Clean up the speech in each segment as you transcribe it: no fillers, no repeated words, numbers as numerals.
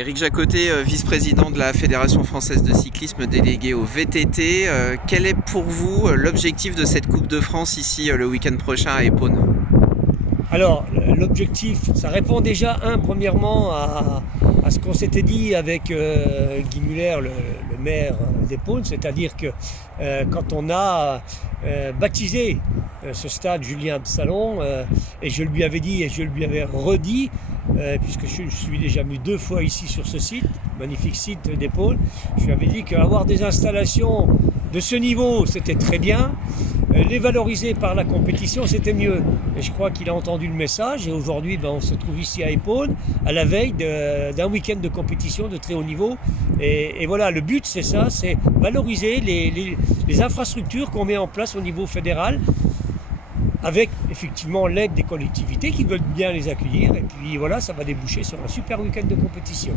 Éric Jacotet, vice-président de la Fédération française de cyclisme, délégué au VTT. Quel est pour vous l'objectif de cette Coupe de France ici le week-end prochain à Épône? Alors, l'objectif, ça répond déjà, premièrement, à ce qu'on s'était dit avec Guy Muller, le maire d'Épône, c'est-à-dire que quand on a baptisé ce stade Julien Absalon, et je lui avais dit et je lui avais redit, puisque je suis déjà venu 2 fois ici sur ce site, magnifique site d'Épône, je lui avais dit qu'avoir des installations de ce niveau, c'était très bien. Les valoriser par la compétition, c'était mieux. Et je crois qu'il a entendu le message. Et aujourd'hui, on se trouve ici à Épône, à la veille d'un week-end de compétition de très haut niveau. Et voilà, le but, c'est ça, c'est valoriser les infrastructures qu'on met en place au niveau fédéral, avec effectivement l'aide des collectivités qui veulent bien les accueillir. Et puis voilà, ça va déboucher sur un super week-end de compétition.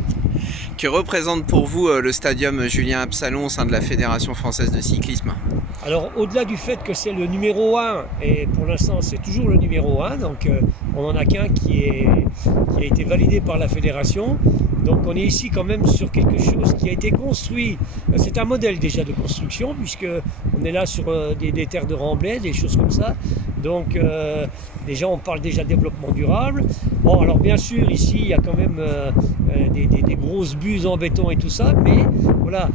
Que représente pour vous le stadium Julien Absalon au sein de la Fédération française de cyclisme? Alors, au-delà du fait que c'est le numéro 1, et pour l'instant c'est toujours le numéro 1, donc on n'en a qu'un qui a été validé par la Fédération. Donc on est ici quand même sur quelque chose qui a été construit, c'est un modèle déjà de construction, puisque on est là sur des terres de remblai, des choses comme ça. Donc déjà on parle déjà de développement durable. Bon, alors bien sûr ici il y a quand même des grosses buses en béton et tout ça, mais voilà,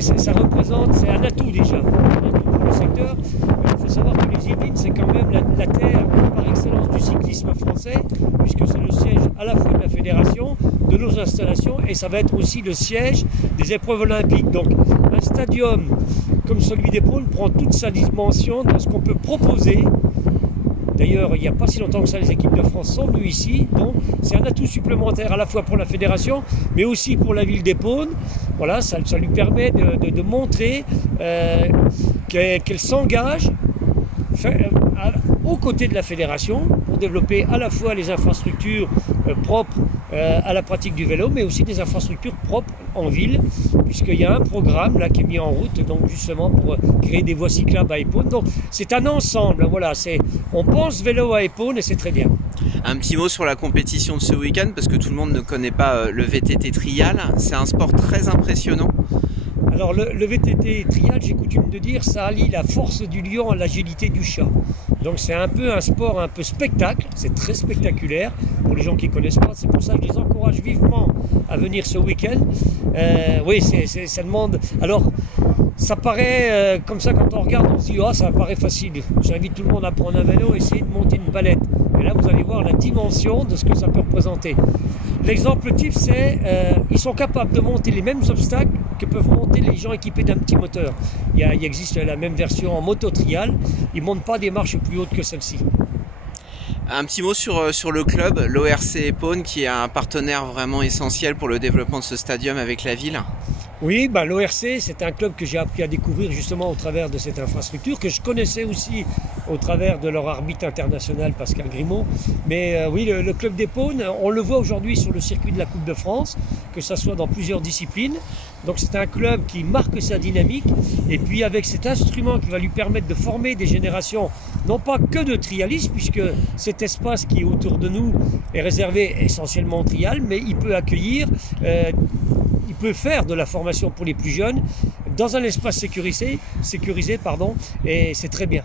ça représente, c'est un atout déjà pour le secteur. Il faut savoir que les Yvelines, c'est quand même la terre par excellence du cyclisme français, puisque c'est le siège à la fois de la fédération, de nos installations, et ça va être aussi le siège des épreuves olympiques. Donc un stadium comme celui d'Épône prend toute sa dimension dans ce qu'on peut proposer. D'ailleurs, il n'y a pas si longtemps que ça, les équipes de France sont venues ici, donc c'est un atout supplémentaire à la fois pour la fédération, mais aussi pour la ville d'Épône. Voilà, ça lui permet de montrer qu'elle s'engage aux côtés de la fédération pour développer à la fois les infrastructures propres à la pratique du vélo, mais aussi des infrastructures propres en ville, puisqu'il y a un programme là qui est mis en route, donc justement pour créer des voies cyclables à Épône. Donc c'est un ensemble, voilà, on pense vélo à Épône et c'est très bien. Un petit mot sur la compétition de ce week-end, parce que tout le monde ne connaît pas le VTT Trial. C'est un sport très impressionnant. Alors le VTT trial, j'ai coutume de dire, ça allie la force du lion à l'agilité du chat. Donc c'est un peu un sport un peu spectacle, c'est très spectaculaire pour les gens qui ne connaissent pas. C'est pour ça que je les encourage vivement à venir ce week-end. Oui, ça demande... Alors, ça paraît comme ça, quand on regarde, on se dit « Ah, ça paraît facile ». J'invite tout le monde à prendre un vélo et essayer de monter une palette. Et là, vous allez voir la dimension de ce que ça peut représenter. L'exemple type, c'est ils sont capables de monter les mêmes obstacles que peuvent monter les gens équipés d'un petit moteur. Il existe la même version en moto trial. Ils ne montent pas des marches plus hautes que celle-ci. Un petit mot sur le club, l'ORC Épône, qui est un partenaire vraiment essentiel pour le développement de ce stadium avec la ville. Oui, l'ORC, c'est un club que j'ai appris à découvrir justement au travers de cette infrastructure, que je connaissais aussi au travers de leur arbitre international, Pascal Grimaud. Mais oui, le club d'Épône, on le voit aujourd'hui sur le circuit de la Coupe de France, que ce soit dans plusieurs disciplines. Donc c'est un club qui marque sa dynamique, et puis avec cet instrument qui va lui permettre de former des générations, non pas que de trialistes, puisque cet espace qui est autour de nous est réservé essentiellement au trial, mais il peut accueillir... il peut faire de la formation pour les plus jeunes dans un espace sécurisé, et c'est très bien.